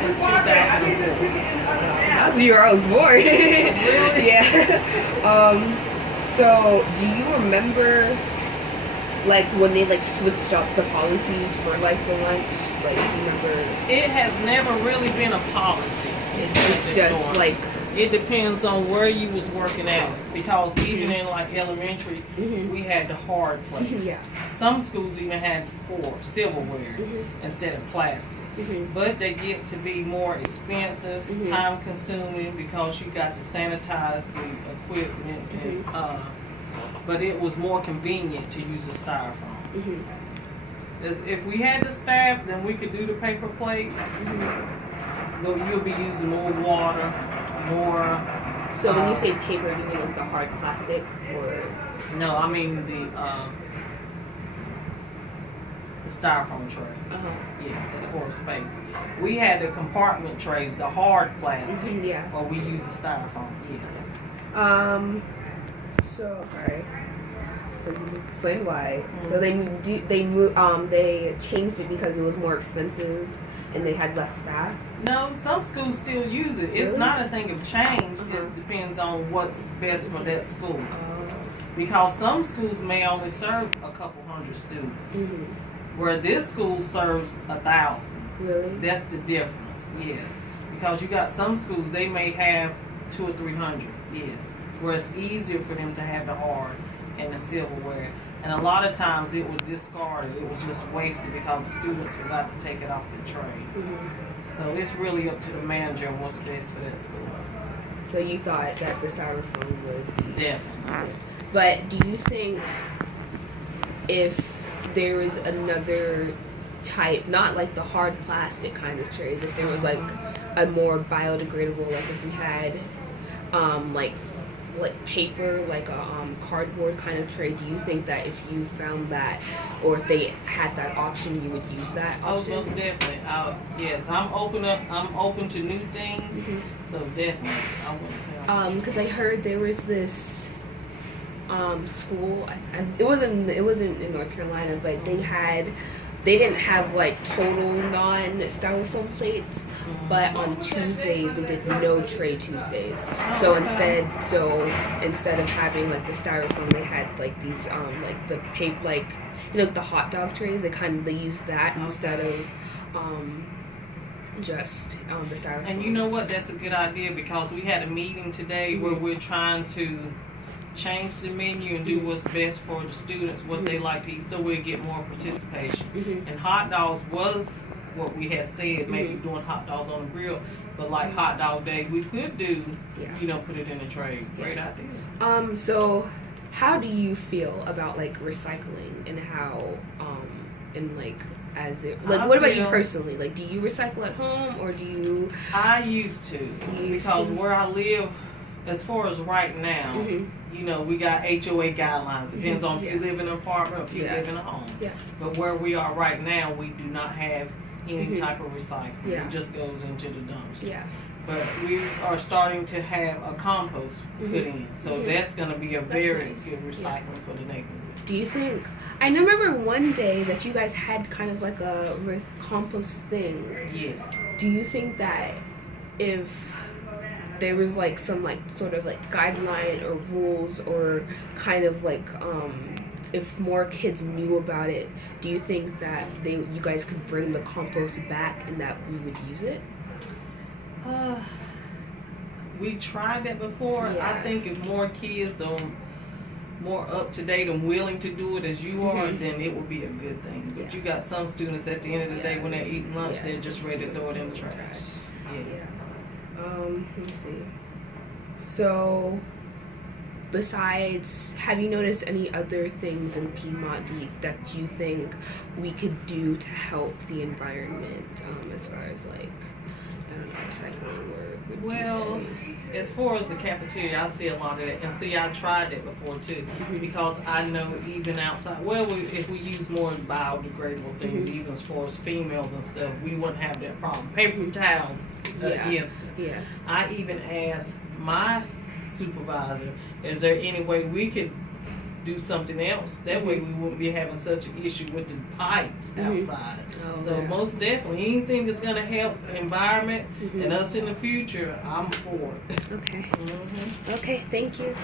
since 2004. That was the year I was born. Yeah. So do you remember like when they like switched up the policies for like the lunch? Like, do you remember? It has never really been a policy. It's just like it depends on where you was working at, because even in like elementary, we had the hard plates. Yeah. Some schools even had for silverware instead of plastic. But they get to be more expensive, time consuming, because you got to sanitize the equipment. And, but it was more convenient to use a styrofoam. If we had the staff, then we could do the paper plates. But you'll be using more water, more. So when you say paper, do you mean like the hard plastic, or? No, I mean the styrofoam trays. Yeah, as far as paper. We had the compartment trays, the hard plastic. Yeah. Or we use the styrofoam. Yes. So sorry. So you just explain why. So they changed it because it was more expensive and they had less staff. No, some schools still use it. It's not a thing of change. It depends on what's best for that school. Because some schools may only serve a couple hundred students, where this school serves 1,000. Really? That's the difference. Yes, because you got some schools, they may have 200 or 300. Yes, where it's easier for them to have the hard and the silverware. And a lot of times it was discarded. It was just wasted because the students forgot to take it off the tray. So it's really up to the manager and what's best for that school. So you thought that the styrofoam would be definitely. But do you think if there was another type, not like the hard plastic kind of trays, if there was like a more biodegradable, like if we had like paper, like a cardboard kind of tray, do you think that if you found that, or if they had that option, you would use that option? Oh, most definitely. Yes, I'm open to new things. So definitely, I wouldn't say. Because I heard there was this school. It wasn't in North Carolina, but they didn't have like total non-styrofoam plates, but on Tuesdays they did no tray Tuesdays. So instead of having like the styrofoam, they had like these like the paper, like the hot dog trays. They used that instead of just the styrofoam. And you know what? That's a good idea, because we had a meeting today where we're trying to change the menu and do what's best for the students, what they like to eat, so we'll get more participation. And hot dogs was what we had said, maybe doing hot dogs on the grill, but like hot dog day, we could do, put it in a tray. Great idea. So how do you feel about like recycling, and how and like as it like what about you personally? Like, do you recycle at home, or do you? I used to, because where I live, as far as right now, we got HOA guidelines. Depends on if you live in an apartment or if you live in a home. But where we are right now, we do not have any type of recycling. It just goes into the dumpster. But we are starting to have a compost put in. So that's going to be a very good recycling for the neighborhood. Do you think... I remember one day that you guys had kind of like a compost thing. Yes. Do you think that if there was like some like sort of like guideline or rules, or kind of like if more kids knew about it, do you think that you guys could bring the compost back and that we would use it? We tried that before. I think if more kids are more up to date and willing to do it as you are, then it would be a good thing. But you got some students at the end of the day, when they're eating lunch, they're just ready to throw it in the trash. Yes. Let me see. So, besides, have you noticed any other things in Piedmont that you think we could do to help the environment, as far as like, I don't know, recycling or well, as far as the cafeteria, I see a lot of that. And see, I tried that before too, because I know even outside, if we use more biodegradable things, even as far as females and stuff, we wouldn't have that problem. Paper towels, I even asked my supervisor, is there any way we could do something else. That way we wouldn't be having such an issue with the pipes outside. Oh, So yeah. most definitely, anything that's gonna help the environment and us in the future, I'm for it. Okay. Okay, thank you.